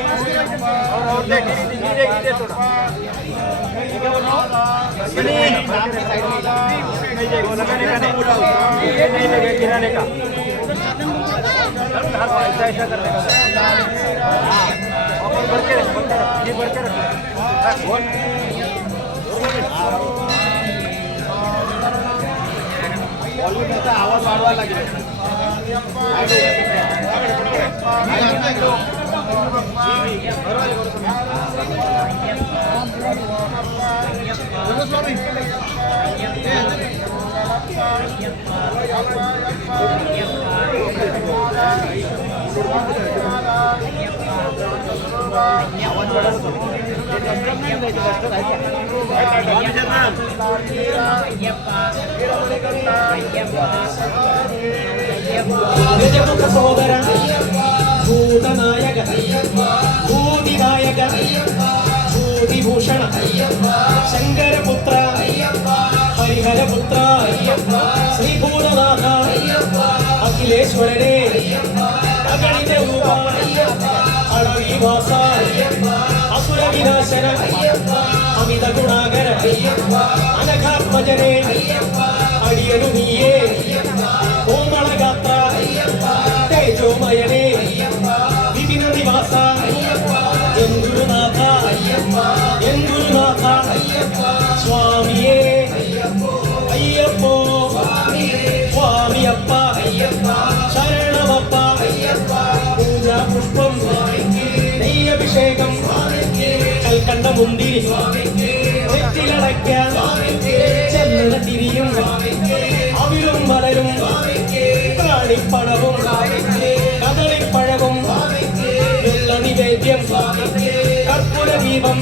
और दे घी थोड़ा लगाने का नहीं उठाओ, ये नहीं लगे गिराने का, ऐसा करने का। और भर के आवाज वाढवा लागेल। ಸೋದರ ಭೂತನಾಯಕ ಭೂತಿದಾಯಕ ಭೂತಿಭೂಷಣ ಶಂಕರ ಪುತ್ರ ಹರಿಹರ ಪುತ್ರ ಶ್ರೀಭೂತನಾಥ ಅಖಿಲೇಶ್ವರನೇ ಅಗಣಿತ ರೂಪ ಅಡವಿ ವಾಸ ಅಸುರ ವಿನಾಶನ ಅಮಿತ ಗುಣಾಗರ ಅನಘಾತ್ಮಜನೇ ಅಡಿಯನು ನೀಯೇ ಕೋಮಳ ಗಾತ್ರ ತೇಜೋಮಯನೇ ವಿಪಿನ ನಿವಾಸ ಎಂಗುರುನಾಥ ಎಂಗುರುನಾಥ ಸ್ವಾಮಿಯೇ ಅಯ್ಯಪ್ಪೋ ಸ್ವಾಮಿಯಪ್ಪ ಶರಣಮಪ್ಪ ಪೂಜಾ ಪುಷ್ಪಂ നെയ്യഭിഷേകം കൽക്കണ്ട മുന്തിരി നെറ്റിലടയ്ക്ക ചെന്നല തിരിയും അവിലും മലരും കാണിപ്പണവും കദളിപ്പഴവും വെള്ള നിവേദ്യം കർപ്പൂര ദീപം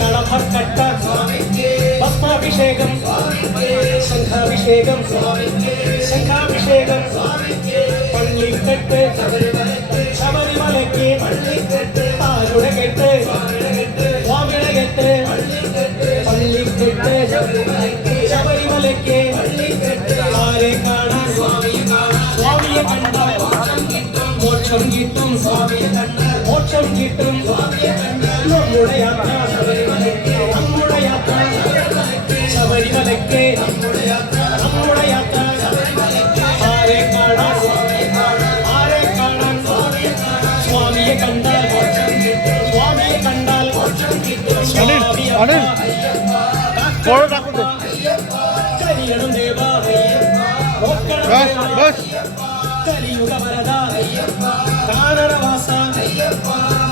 കളഭക്കട്ട ഭസ്മാഭിഷേകം ശംഖാഭിഷേകം ശംഖാഭിഷേകം പള്ളിക്കെട്ട് ശബരിമലയ്ക്ക് ആരുടെ കെട്ട് സ്വാമിയുടെ കെട്ട് പള്ളിക്കെട്ട് ശബരിമലയ്ക്ക് ആരെ കാണാൻ സ്വാമിയെ കണ്ടാൽ മോക്ഷം കിട്ടും മോക്ഷം കിട്ടും നമ്മുടെ യാത്ര നമ്മുടെ യാത്ര ശബരിമലയ്ക്ക് നമ്മുടെ യാത്ര ആരെ കാണാൻ സ്വാമിയെ കണ്ടാൽ സ്വാമിയെ കണ്ടാൽ കലിയണം ദേവ കലിയുഗ വരദ കാനനവാസ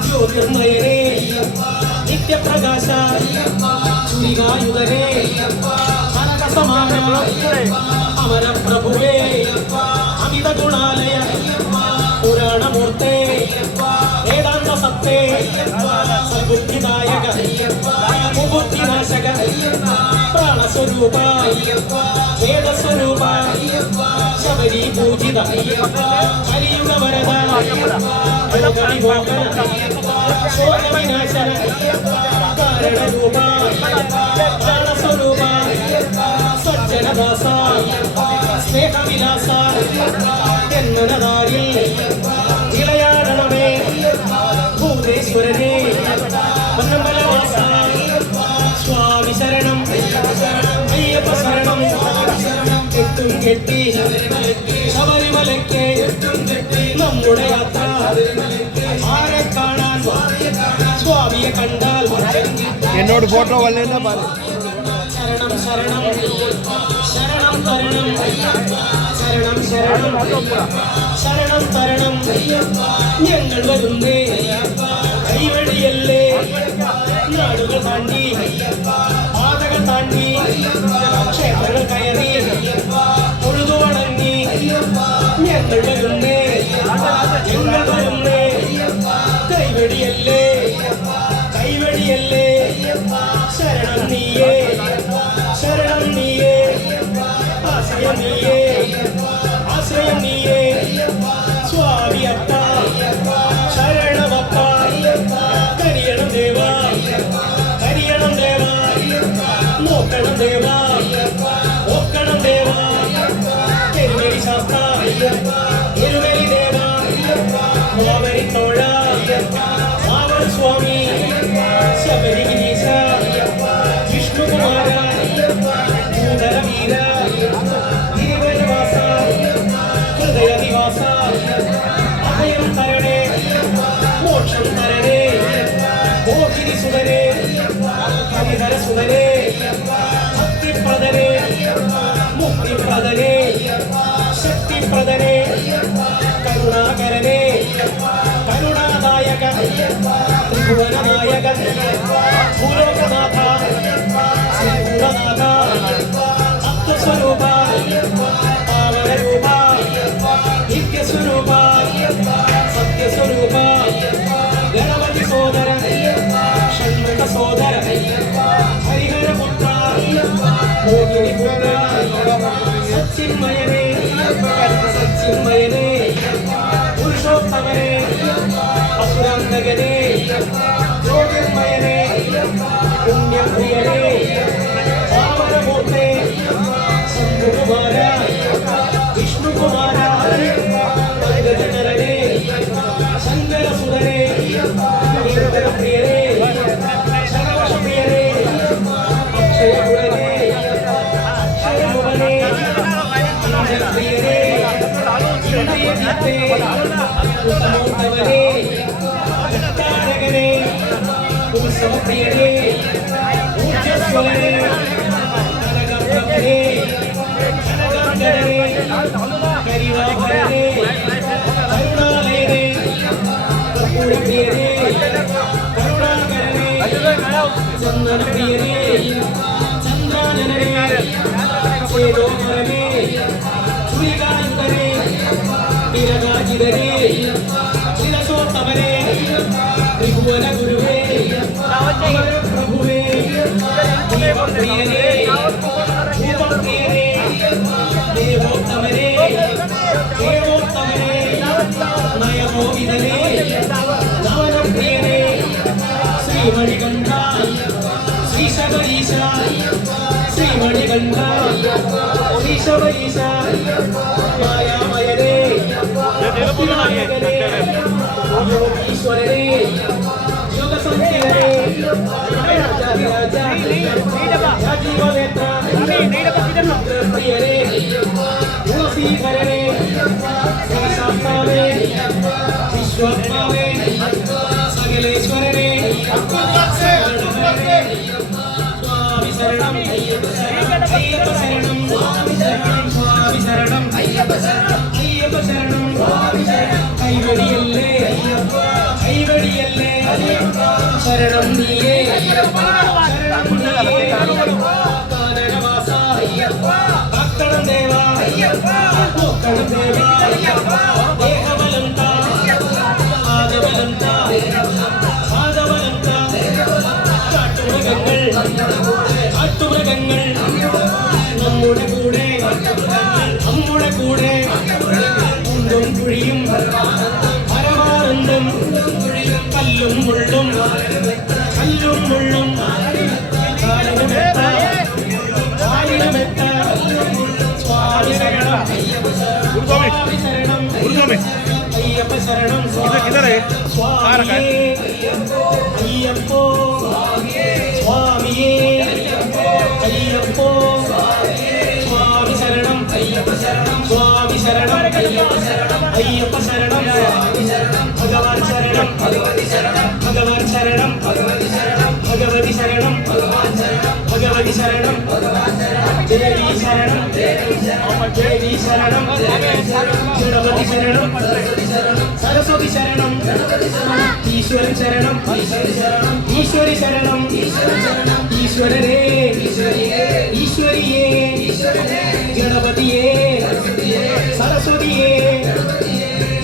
ജ്യോതിർമയനേ നിത്യപ്രകാശ ചുരികായുധനേ അനകസമാന അമരപ്രഭുവേ അമിത ഗുണാലയ പുരാണമൂർത്തേ വേദാന്ത സത്തേ സദ്ബുദ്ധിദായക മുബുദ്ധിനാശക പ്രാണസ്വരൂപ വേദസ്വരൂപ ശബരി പൂജിത കലിയുഗ വരദ യോഗവിമോഹന ശോകവിനാശന കാരണരൂപ പ്രാണസ്വരൂപ സജ്ജനദാസ സ്നേഹവിലാസ ജന്മനദാരിൽ ഇളയാടണമേ ഭൂതേശ്വരനേ പൊന്നമ്പലവാസ സ്വാമി ശരണം അയ്യപ്പ ശരണം കെട്ടും കെട്ടി ശബരിമലയ്ക്ക് നമ്മുടെ യാത്ര ആരെ കാണാൻ സ്വാമിയെ കണ്ടാൽ എന്നോട് ഫോട്ടോ വല്ലേന്നാ പറഞ്ഞു. ശരണം ശരണം ശരണം തരണം ശരണം ശരണം ശരണം തരണം ഞങ്ങൾ വരുന്നേ കൈവഴിയല്ലേ നാടുകൾ താണ്ടി പാതകൾ താണ്ടി ക്ഷേത്രങ്ങൾ കയറി തൊഴുതു വണങ്ങി ഞങ്ങൾ വരുന്നേ ഞങ്ങൾ വരുന്നേ കൈവഴിയല്ലേ കൈവഴിയല്ലേ ശരണം നീയേ ശരണം നീയേ ആശ്രയം നീയേ ആശ്രയം നീയേ സ്വാമിയപ്പ ശരണമപ്പ കരിയണം ദേവ കരിയണം ദേവ നോക്കണം ദേവ നോക്കണം ദേവ തിരുവരി ശാസ്ത്ര തിരുവരി ദേവ മോവരി തോഴ സുതരേ ഹരിഹര സുതരേ ഭക്തിപ്രദരേ മുക്തിപ്രദരേ ശക്തിപ്രദരേ കരുണാകരനേ കരുണാനായക ത്രിഭുവനനായക ഭൂലോകനാഥ ശ്രീഭൂതനാഥ തത്വസ്വരൂപ പാവനരൂപ നിത്യസ്വരൂപ സത്യസ്വരൂപ ഗണപതി സോദര ഷൺമുഖ സോദര ഹരിഹരപുത്ര മോഹിനിപുത്ര സച്ചിന്മയനേ സച്ചിന്മയനേ പുരുഷോത്തമനേ അസുരാന്തകനേ ജ്യോതിർമയനേ പുണ്യപ്രിയനേ പാവനമൂർത്തേ ശംഭുകുമാര വിഷ്ണുകുമാര പങ്കജനരനേ ശങ്കരസുതരേ പ്രിയരേ ശരവശപ്രിയരേ അക്ഷയപുരനേ അക്ഷയഭുവനേ പ്രിയരേ ഇന്ദ്രിയജിത്തേ ഉത്തമോത്തമനേ താരകനേ ഉത്സവപ്രിയരേ ഊർജസ്വലനേ കനകപ്രഭേ കനകാംഗനേ കരിവാഭരണേ കരുണാലയനേ കർപ്പൂരപ്രിയരേ കരുണാകരനേ ചന്ദനപ്രിയരേ ചന്ദ്രാനനേ ചേതോമരനേ ചുരികാനന്ദനേ വിരകാജിതനേ വിരസോത്തമനേ ത്രിഭുവന ഗുരുവേ പ്രഭുവേ ദീപപ്രിയനേ ഭൂപപ്രിയനേ ദേവോത്തമനേ ദേവോത്തമനേ നയമോഹിതനേ നവനപ്രിയനേ ശ്രീമണികണ്ഠ ശ്രീശബരീശ ശ്രീമണികണ്ഠ ശ്രീശബരീശ മായാമയനേ യോഗീശ്വരനേ യോഗസംസ്ഥിതനേ രാജീവനേത്ര പ്രിയനേ തുളസീധരനേ ശ്രീശാസ്താവേ വിശ്വാത്മാവേ സകലേശ്വരനേ സ്വാമി ശരണം അയ്യപ്പ ശരണം സ്വാമി ശരണം അയ്യപ്പ ശരണം കൈവടിയല്ലേ കൈവടിയല്ലേ ശരണം നീയേ കാനനവാസ ഭക്തണം ദേവ പൂക്കണം ദേവ ദേഹബലം താ പാദബലം താ പാദബലം താ കാട്ടുമൃഗങ്ങൾ നമ്മുടെ കൂടെ കുണ്ടും കുഴിയും പരമാനന്ദം കല്ലും മുള്ളും കാലിനുമെത്ത സ്വാമി ശരണം അയ്യപ്പ ശരണം സ്വാമിയേ അയ്യപ്പോ സ്വാമിയേ അയ്യപ്പോ സ്വാമി ശരണം സ്വാമി ശരണം അയ്യപ്പ ശരണം ഭഗവാൻ ശരണം ഭഗവാൻ ശരണം ഭഗവതി ശരണം ഭഗവതി ശരണം ദേവി ശരണം ദേവി ശരണം ഗണപതി ശരണം സരസ്വതി ശരണം ഈശ്വരൻ ശരണം ഈശ്വരി ശരണം ഈശ്വരനേ ഈശ്വരിയേ ഗണപതിയേ സരസ്വതിയേ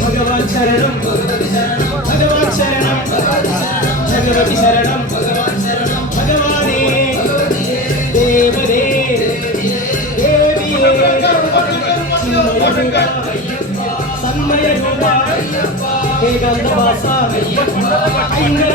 ഭഗവാൻ ശരണം ഭഗവാൻ ശരണം ഭഗവതി ശരണം ഭഗവാനേ ദേവനേ ദേവിയേ സന്മയ രൂപ ഏകാന്തവാസ ഐന്ദ്ര